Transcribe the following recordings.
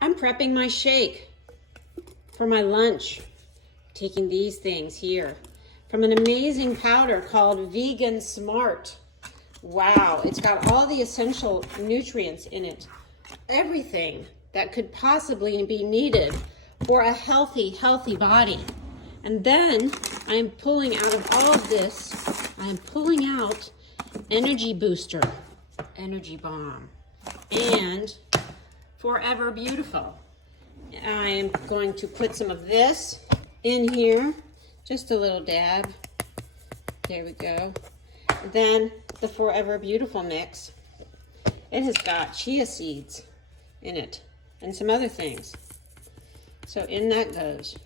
I'm prepping my shake for my lunch. Taking these things here from an amazing powder called Vegan Smart. Wow, it's got all the essential nutrients in it. Everything that could possibly be needed for a healthy body. And then I'm pulling out of all of this, I'm pulling out Energy Booster, Energy Bomb, and Forever Beautiful. I am going to put some of this in here, just a little dab. There we go. Then the Forever Beautiful mix. It has got chia seeds in it and some other things. So in that goes.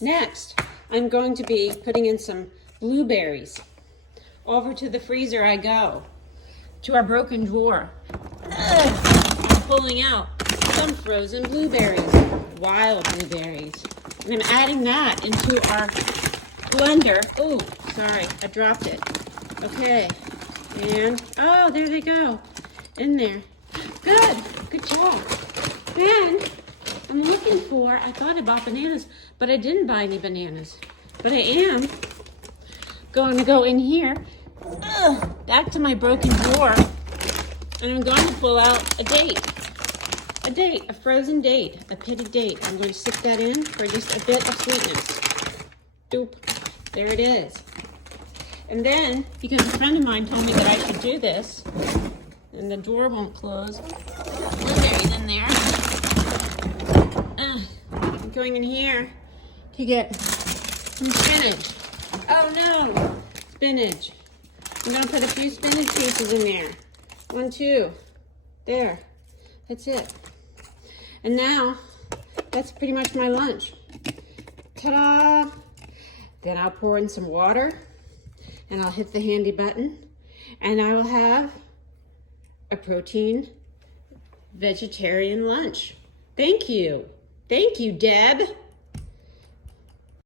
Next, I'm going to be putting in some blueberries. Over to the freezer I go, to our broken drawer. Pulling out some frozen blueberries, wild blueberries. And I'm adding that into our blender. Oh, sorry, I dropped it. Okay, and, oh, there they go, in there. Good job. Then, I'm looking for, I thought I bought bananas, but I didn't buy any bananas. But I am going to go in here, back to my broken drawer, and I'm going to pull out a date, a frozen date, a pitted date. I'm going to stick that in for just a bit of sweetness. Doop, there it is. And then, because a friend of mine told me that I should do this, and the drawer won't close, blueberries in there. I'm going in here to get some spinach. Oh no, spinach. I'm gonna put a few spinach pieces in there. 1, 2, there, that's it. And now, that's pretty much my lunch. Ta-da! Then I'll pour in some water, and I'll hit the handy button, and I will have a protein vegetarian lunch. Thank you, Deb.